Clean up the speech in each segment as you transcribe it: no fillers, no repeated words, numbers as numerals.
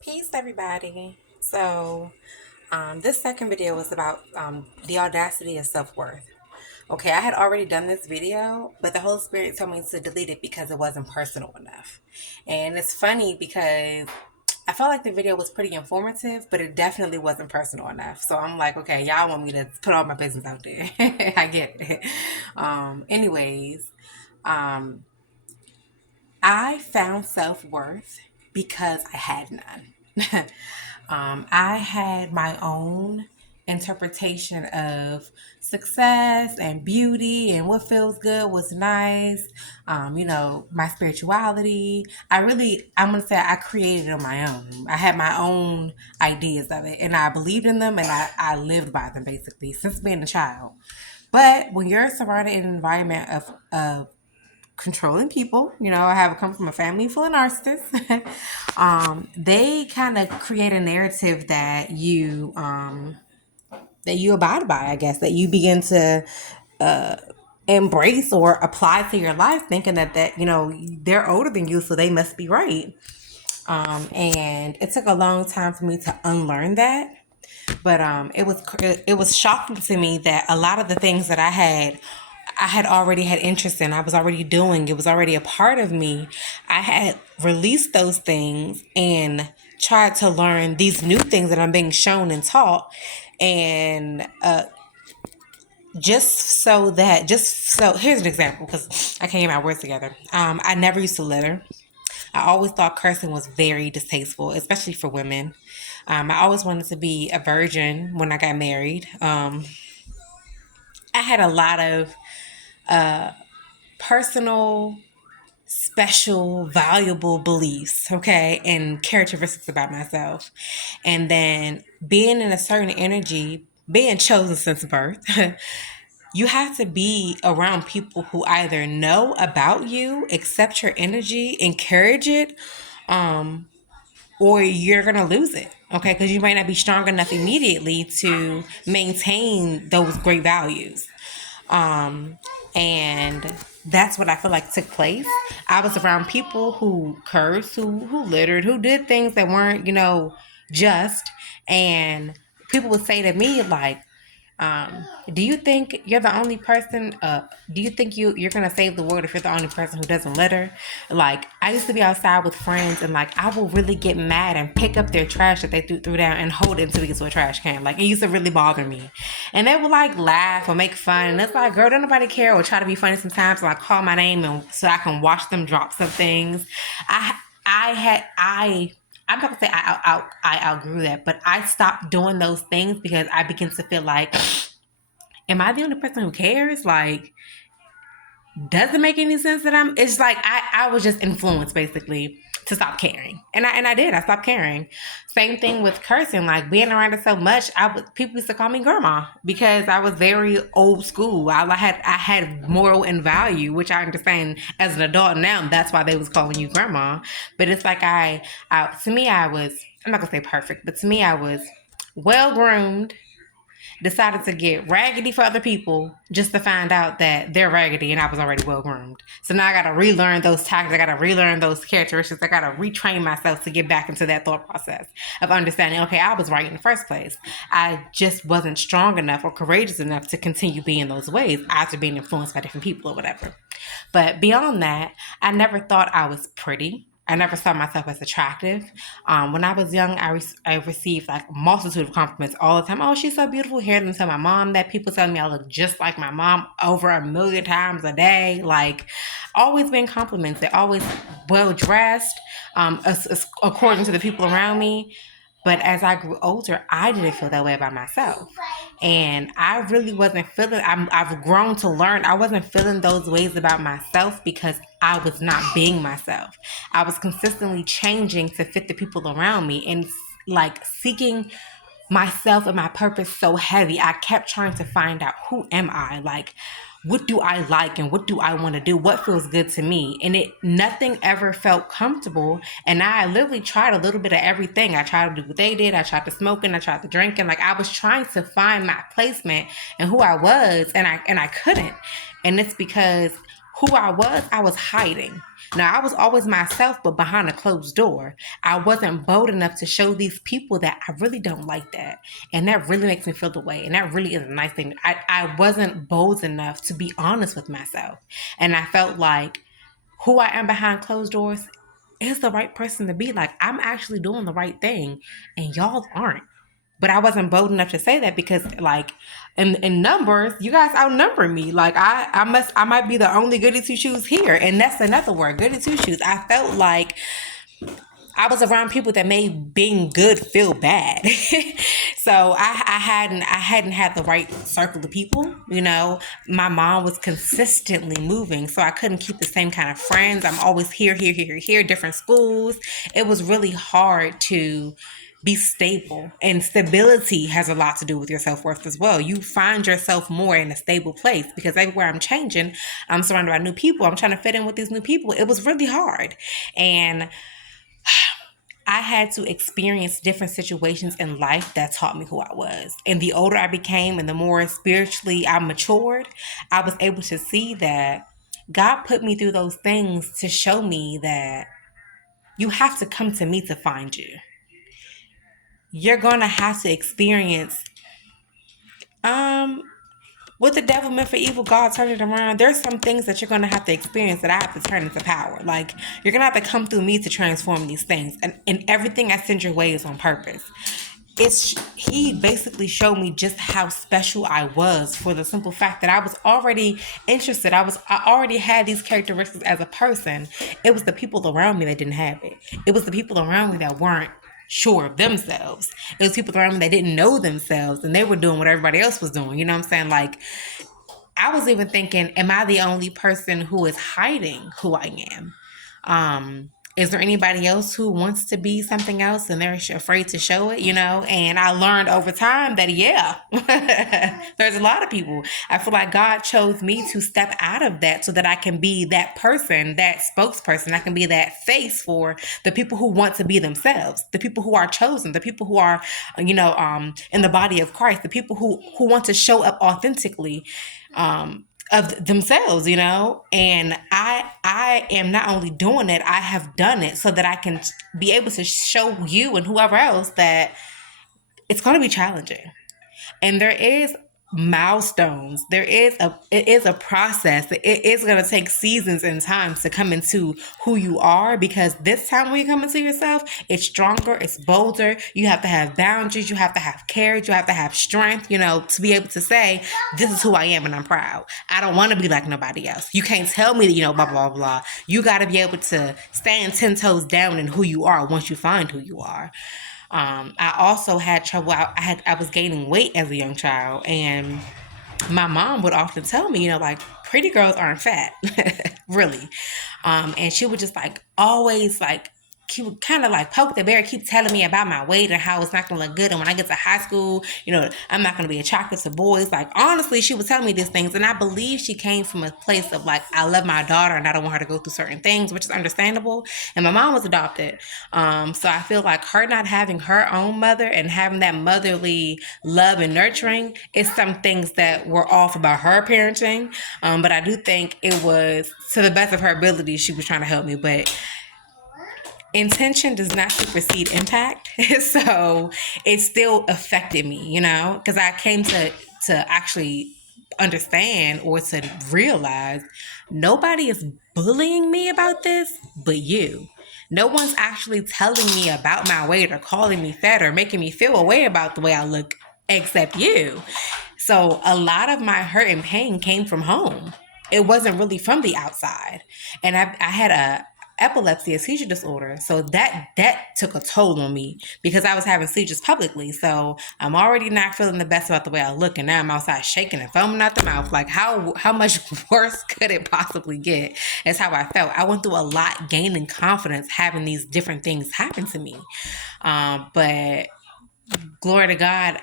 Peace, everybody. This second video was about the audacity of self-worth. Okay, I had already done this video, but the Holy Spirit told me to delete it because it wasn't personal enough. And it's funny because I felt like the video was pretty informative, but it definitely wasn't personal enough. So I'm like, okay, y'all want me to put all my business out there. I get it. Anyways, um, I found self-worth because I had none. I had my own interpretation of success and beauty and what feels good, what's nice, my spirituality. I'm going to say I created it on my own. I had my own ideas of it and I believed in them and I lived by them basically since being a child. But when you're surrounded in an environment of controlling people. I have come from a family full of narcissists. They kind of create a narrative that you abide by, I guess, that you begin to embrace or apply to your life, thinking that they're older than you, so they must be right. And it took a long time for me to unlearn that. But it was shocking to me that a lot of the things that I had already had interest in. I was already doing. It was already a part of me. I had released those things and tried to learn these new things that I'm being shown and taught. And just so here's an example because I can't get my words together. I never used to litter. I always thought cursing was very distasteful, especially for women. I always wanted to be a virgin when I got married. I had a lot of personal, special, valuable beliefs, okay, and characteristics about myself. And then being in a certain energy, being chosen since birth, you have to be around people who either know about you, accept your energy, encourage it, or you're going to lose it. Okay, because you might not be strong enough immediately to maintain those great values. And that's what I feel like took place. I was around people who cursed, who littered, who did things that weren't, just. And people would say to me like, do you think you're the only person? Do you think you're gonna save the world if you're the only person who doesn't litter? Like I used to be outside with friends, and like I will really get mad and pick up their trash that they threw down and hold it until we get to a trash can. Like it used to really bother me, and they would like laugh or make fun, and it's like, girl, don't nobody care, or try to be funny sometimes, like call my name and so I can watch them drop some things. I I had I I'm not gonna say I outgrew that, but I stopped doing those things because I began to feel like, am I the only person who cares? Like, does it make any sense that I'm? It's like I was just influenced basically to stop caring, and I did. I stopped caring. Same thing with cursing. Like being around it so much, people used to call me grandma because I was very old school. I had moral and value, which I understand as an adult now. That's why they was calling you grandma. But it's like to me I was. I'm not gonna say perfect, but to me I was well groomed, decided to get raggedy for other people just to find out that they're raggedy and I was already well groomed. So now I got to relearn those tactics. I got to relearn those characteristics. I got to retrain myself to get back into that thought process of understanding, okay, I was right in the first place. I just wasn't strong enough or courageous enough to continue being those ways after being influenced by different people or whatever. But beyond that, I never thought I was pretty. I never saw myself as attractive. When I was young, I received like a multitude of compliments all the time. Oh, she's so beautiful. Hearing them tell my mom that, people telling me I look just like my mom over a million times a day. Like, always being complimented, always well dressed, according to the people around me. But as I grew older, I didn't feel that way about myself. And I really wasn't feeling, I've grown to learn, I wasn't feeling those ways about myself because I was not being myself. I was consistently changing to fit the people around me and like seeking myself and my purpose so heavy. I kept trying to find out, who am I? Like, what do I like and what do I want to do? What feels good to me? And nothing ever felt comfortable. And I literally tried a little bit of everything. I tried to do what they did. I tried to smoking. I tried to drinking. Like I was trying to find my placement and who I was, and I couldn't. And it's because who I was hiding. Now, I was always myself, but behind a closed door. I wasn't bold enough to show these people that I really don't like that. And that really makes me feel the way. And that really is a nice thing. I wasn't bold enough to be honest with myself. And I felt like who I am behind closed doors is the right person to be. Like, I'm actually doing the right thing, and y'all aren't. But I wasn't bold enough to say that because, like, in numbers, you guys outnumber me. Like, I might be the only goody two shoes here, and that's another word, goody two shoes. I felt like I was around people that made being good feel bad. So I hadn't had the right circle of people. My mom was consistently moving, so I couldn't keep the same kind of friends. I'm always here, different schools. It was really hard to be stable, and stability has a lot to do with your self-worth as well. You find yourself more in a stable place because everywhere I'm changing, I'm surrounded by new people. I'm trying to fit in with these new people. It was really hard, and I had to experience different situations in life that taught me who I was. And the older I became and the more spiritually I matured, I was able to see that God put me through those things to show me that you have to come to me to find you. You're going to have to experience what the devil meant for evil, God turned it around. There's some things that you're going to have to experience that I have to turn into power. Like, you're going to have to come through me to transform these things. And everything I send your way is on purpose. He basically showed me just how special I was for the simple fact that I was already interested. I already had these characteristics as a person. It was the people around me that didn't have it. It was the people around me that weren't sure of themselves. It was people around me that didn't know themselves and they were doing what everybody else was doing. You know what I'm saying? Like, I was even thinking, am I the only person who is hiding who I am? Is there anybody else who wants to be something else and they're afraid to show it, And I learned over time that, yeah, there's a lot of people. I feel like God chose me to step out of that so that I can be that person, that spokesperson. I can be that face for the people who want to be themselves, the people who are chosen, the people who are, in the body of Christ, the people who want to show up authentically, of themselves, and I am not only doing it, I have done it so that I can be able to show you and whoever else that it's going to be challenging. And there is milestones. It is a process. It is going to take seasons and times to come into who you are, because this time when you come into yourself, it's stronger, it's bolder. You have to have boundaries, you have to have courage, you have to have strength, to be able to say, this is who I am and I'm proud. I don't want to be like nobody else. You can't tell me that, blah, blah, blah. You got to be able to stand 10 toes down in who you are once you find who you are. I also had trouble. I was gaining weight as a young child, and my mom would often tell me, like, pretty girls aren't fat, really. And she would just always keep kind of poke the bear, keep telling me about my weight and how it's not gonna look good. And when I get to high school, I'm not gonna be attractive to boys. Honestly, she was telling me these things, and I believe she came from a place of I love my daughter and I don't want her to go through certain things, which is understandable. And my mom was adopted, so I feel like her not having her own mother and having that motherly love and nurturing is some things that were off about her parenting. But I do think it was, to the best of her ability, she was trying to help me. But intention does not supersede impact. So it still affected me, because I came to actually understand, or to realize, nobody is bullying me about this but you. No one's actually telling me about my weight or calling me fat or making me feel a way about the way I look except you. So a lot of my hurt and pain came from home. It wasn't really from the outside. And I had a epilepsy, a seizure disorder. So that took a toll on me because I was having seizures publicly. So I'm already not feeling the best about the way I look, and now I'm outside shaking and foaming out the mouth. How much worse could it possibly get? That's how I felt. I went through a lot gaining confidence having these different things happen to me. But glory to God,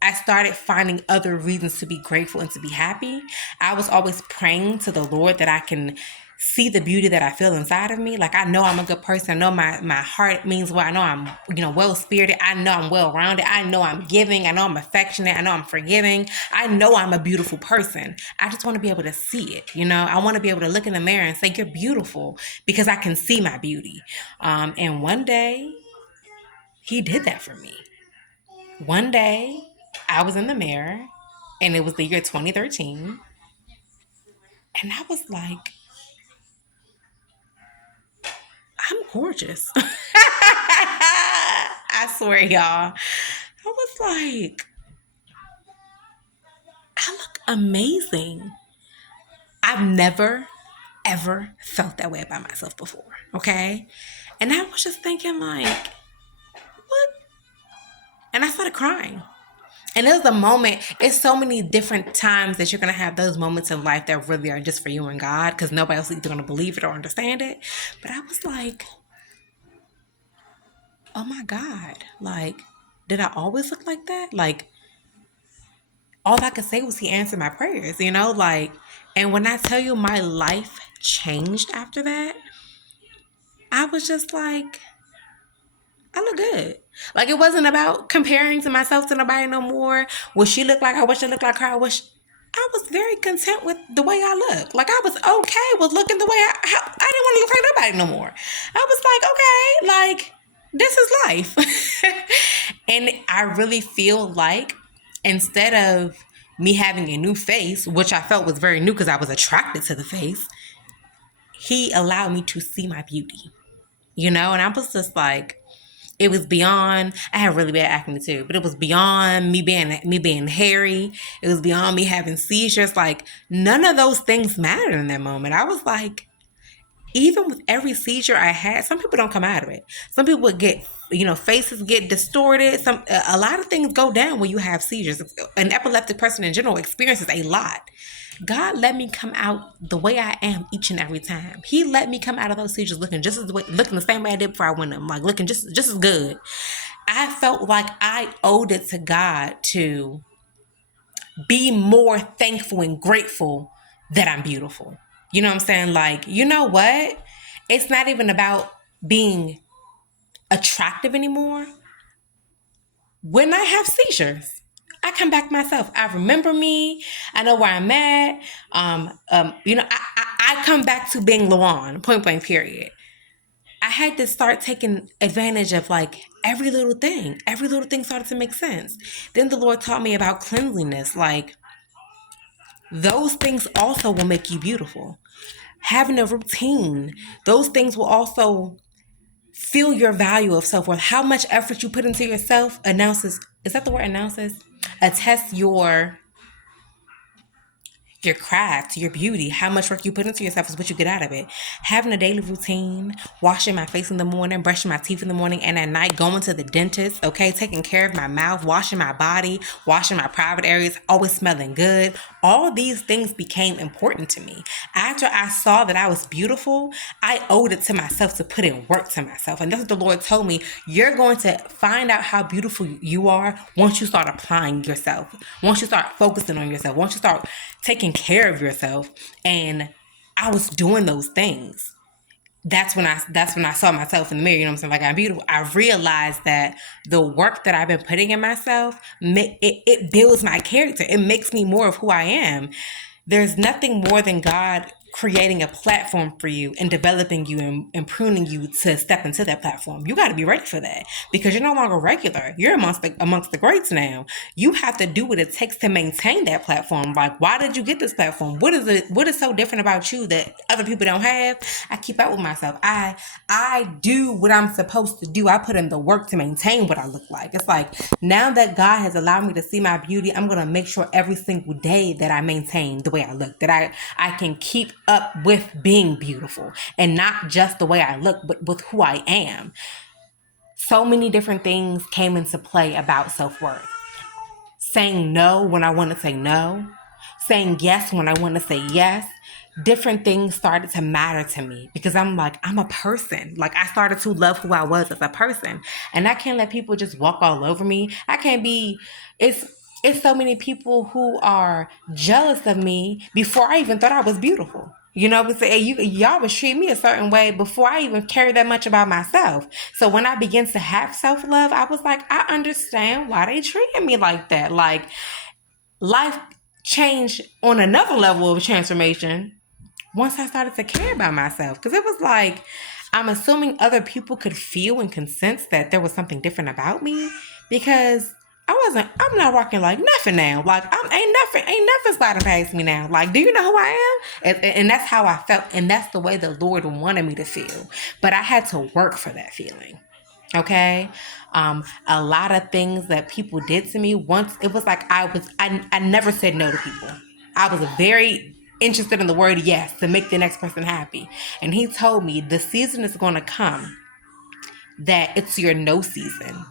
I started finding other reasons to be grateful and to be happy. I was always praying to the Lord that I can see the beauty that I feel inside of me. Like, I know I'm a good person. I know my heart means well. I know I'm, well spirited. I know I'm well rounded. I know I'm giving. I know I'm affectionate. I know I'm forgiving. I know I'm a beautiful person. I just want to be able to see it. I want to be able to look in the mirror and say, you're beautiful, because I can see my beauty. And one day, he did that for me. One day, I was in the mirror, and it was the year 2013. And I was like, I'm gorgeous. I swear, y'all. I was like, I look amazing. I've never, ever felt that way about myself before. Okay. And I was just thinking, like, what? And I started crying. And it was a moment, it's so many different times that you're going to have those moments in life that really are just for you and God, because nobody else is going to believe it or understand it. But I was like, oh my God, like, did I always look like that? Like, all I could say was he answered my prayers, like, and when I tell you my life changed after that, I was just like, I look good. Like, it wasn't about comparing to myself to nobody no more. What she looked like, I wish I looked like her. I was very content with the way I look. Like, I was okay with looking the way I didn't want to look like nobody no more. I was like, okay, like, this is life. And I really feel like, instead of me having a new face, which I felt was very new because I was attracted to the face, he allowed me to see my beauty, and I was just like, it was beyond. I had really bad acne too, but it was beyond me being hairy. It was beyond me having seizures. Like, none of those things mattered in that moment. I was like, even with every seizure I had, some people don't come out of it. Some people would get, faces get distorted. A lot of things go down when you have seizures. An epileptic person in general experiences a lot. God let me come out the way I am each and every time. He let me come out of those seizures looking looking the same way I did before I went them, like looking just as good. I felt like I owed it to God to be more thankful and grateful that I'm beautiful. You know what I'm saying? Like, you know what? It's not even about being attractive anymore. When I have seizures, I come back myself. I remember me. I know where I'm at. I come back to being Luan, point blank, period. I had to start taking advantage of, like, every little thing. Every little thing started to make sense. Then the Lord taught me about cleanliness. Like, those things also will make you beautiful. Having a routine, those things will also feel your value of self-worth. How much effort you put into yourself announces, is that the word, announces? Attests your craft, your beauty, how much work you put into yourself is what you get out of it. Having a daily routine, washing my face in the morning, brushing my teeth in the morning and at night, going to the dentist, okay, taking care of my mouth, washing my body, washing my private areas, always smelling good. All these things became important to me. After I saw that I was beautiful, I owed it to myself to put in work to myself. And that's what the Lord told me. You're going to find out how beautiful you are once you start applying yourself, once you start focusing on yourself, once you start taking care of yourself. And I was doing those things. That's when I saw myself in the mirror, what I'm saying? Like, I'm beautiful. I realized that the work that I've been putting in myself, it builds my character. It makes me more of who I am. There's nothing more than God creating a platform for you and developing you and pruning you to step into that platform. You got to be ready for that, because you're no longer regular. You're amongst the greats now. You have to do what it takes to maintain that platform. Like, why did you get this platform? What is so different about you that other people don't have? I keep up with myself. I do what I'm supposed to do. I put in the work to maintain what I look like. It's like, now that God has allowed me to see my beauty, I'm going to make sure every single day that I maintain the way I look, that I can keep up with being beautiful, and not just the way I look, but with who I am. So many different things came into play about self-worth. Saying no when I want to say no, saying yes when I want to say yes. Different things started to matter to me, because I'm like, I'm a person. Like, I started to love who I was as a person, and I can't let people just walk all over me. I can't be, it's so many people who are jealous of me before I even thought I was beautiful. You know what I'm saying? Y'all was treat me a certain way before I even cared that much about myself. So when I began to have self-love, I was like, I understand why they treated me like that. Like, life changed on another level of transformation once I started to care about myself. Because it was like, I'm assuming other people could feel and can sense that there was something different about me, because I'm not rocking like nothing now. Like, ain't nothing sliding past me now. Like, do you know who I am? And that's how I felt. And that's the way the Lord wanted me to feel. But I had to work for that feeling. Okay. A lot of things that people did to me, once it was like I never said no to people. I was very interested in the word yes to make the next person happy. And he told me the season is going to come that it's your no season.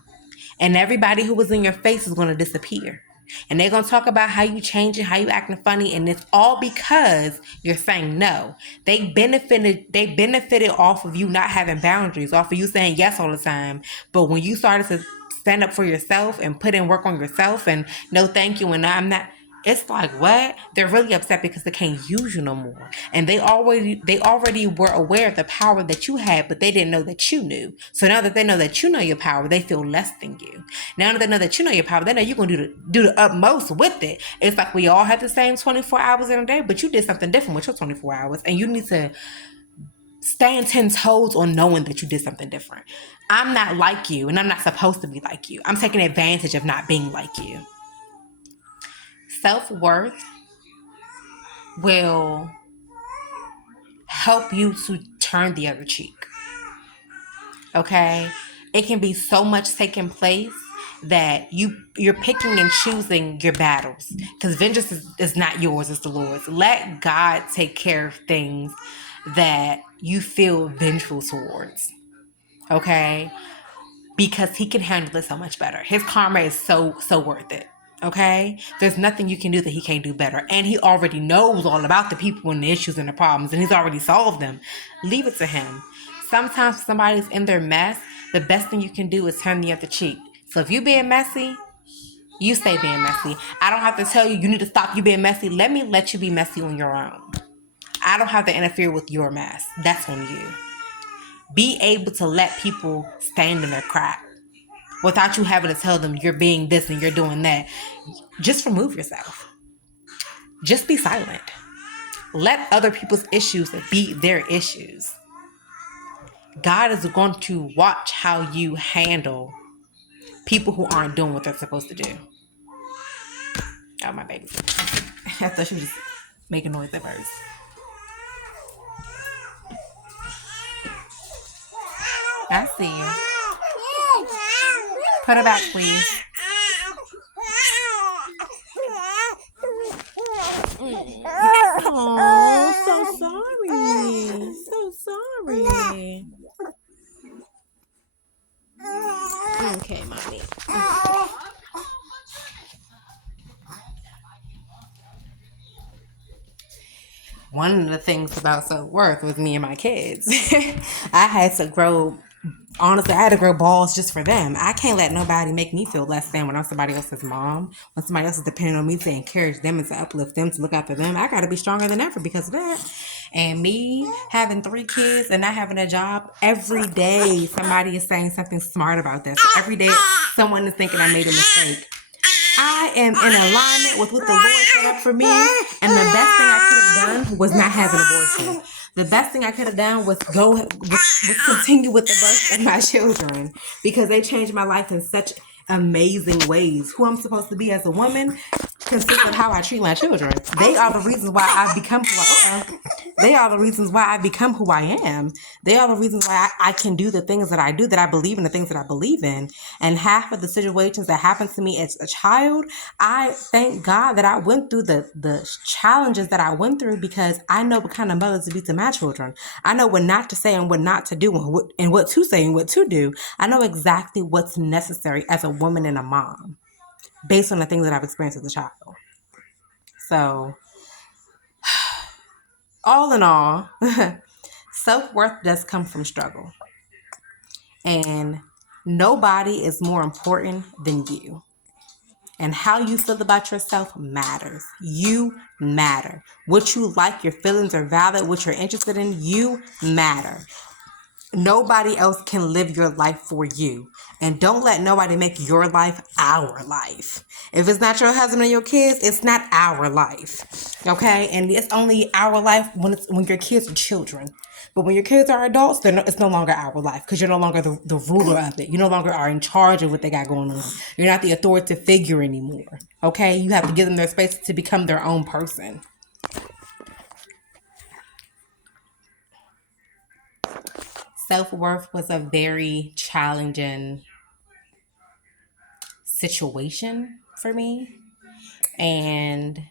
And everybody who was in your face is going to disappear. And they're going to talk about how you changing, how you acting funny. And it's all because you're saying no. They benefited off of you not having boundaries, off of you saying yes all the time. But when you started to stand up for yourself and put in work on yourself and no thank you and I'm not, it's like, what? They're really upset because they can't use you no more. And they already were aware of the power that you had, but they didn't know that you knew. So now that they know that you know your power, they feel less than you. Now that they know that you know your power, they know you're gonna do the utmost with it. It's like we all have the same 24 hours in a day, but you did something different with your 24 hours, and you need to stand 10 toes on knowing that you did something different. I'm not like you, and I'm not supposed to be like you. I'm taking advantage of not being like you. Self-worth will help you to turn the other cheek. Okay? It can be so much taking place that you're picking and choosing your battles, because vengeance is not yours, it's the Lord's. Let God take care of things that you feel vengeful towards. Okay? Because he can handle it so much better. His karma is so worth it. Okay? There's nothing you can do that he can't do better. And he already knows all about the people and the issues and the problems, and he's already solved them. Leave it to him. Sometimes somebody's in their mess, the best thing you can do is turn the other cheek. So if you're being messy, you stay being messy. I don't have to tell you need to stop you being messy. Let me let you be messy on your own. I don't have to interfere with your mess. That's on you. Be able to let people stand in their crap without you having to tell them you're being this and you're doing that. Just remove yourself. Just be silent. Let other people's issues be their issues. God is going to watch how you handle people who aren't doing what they're supposed to do. Oh, my baby. I thought she was just making noise at first. I see you. Put her back, please. Oh, so sorry. So sorry. Okay, mommy. One of the things about self-worth was me and my kids. I had to grow, honestly, I had to grow balls just for them. I can't let nobody make me feel less than when I'm somebody else's mom, when somebody else is depending on me to encourage them and to uplift them, to look after them. I got to be stronger than ever because of that. And me having 3 kids and not having a job, every day somebody is saying something smart about this. Every day someone is thinking I made a mistake. I am in alignment with what the Lord set up for me. And the best thing I could have done was not have an abortion. The best thing I could have done was continue with the birth of my children, because they changed my life in such amazing ways. Who I'm supposed to be as a woman consists of how I treat my children. They are the reasons why I've become They are the reasons why I become who I am. They are the reasons why I can do the things that I do, that I believe in, the things that I believe in. And half of the situations that happened to me as a child, I thank God that I went through the challenges that I went through, because I know what kind of mother to be to my children. I know what not to say and what not to do, and what to say and what to do. I know exactly what's necessary as a woman and a mom, based on the things that I've experienced as a child. So, all in all, self-worth does come from struggle. And nobody is more important than you. And how you feel about yourself matters. You matter. What you like, your feelings are valid. What you're interested in, you matter. Nobody else can live your life for you. And don't let nobody make your life our life. If it's not your husband or your kids, it's not our life. Okay? And it's only our life when your kids are children. But when your kids are adults, it's no longer our life because you're no longer the ruler of it. You no longer are in charge of what they got going on. You're not the authoritative figure anymore. Okay? You have to give them their space to become their own person. Self-worth was a very challenging situation for me. And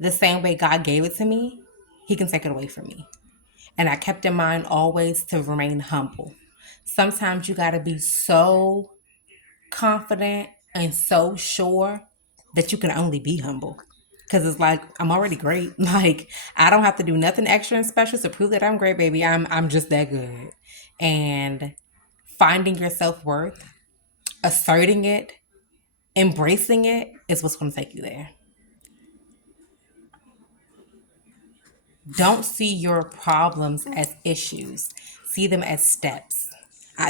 the same way God gave it to me, He can take it away from me. And I kept in mind always to remain humble. Sometimes you got to be so confident and so sure that you can only be humble. Because it's like, I'm already great. Like, I don't have to do nothing extra and special to prove that I'm great, baby. I'm just that good. And finding your self worth, asserting it, embracing it is what's going to take you there. Don't see your problems as issues. See them as steps.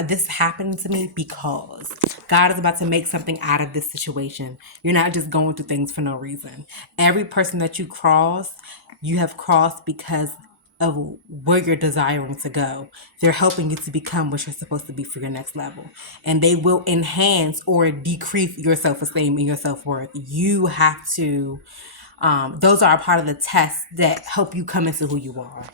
This happened to me because God is about to make something out of this situation. You're not just going through things for no reason. Every person that you have crossed because of where you're desiring to go. They're helping you to become what you're supposed to be for your next level. And they will enhance or decrease your self-esteem and your self-worth. You have to those are a part of the tests that help you come into who you are.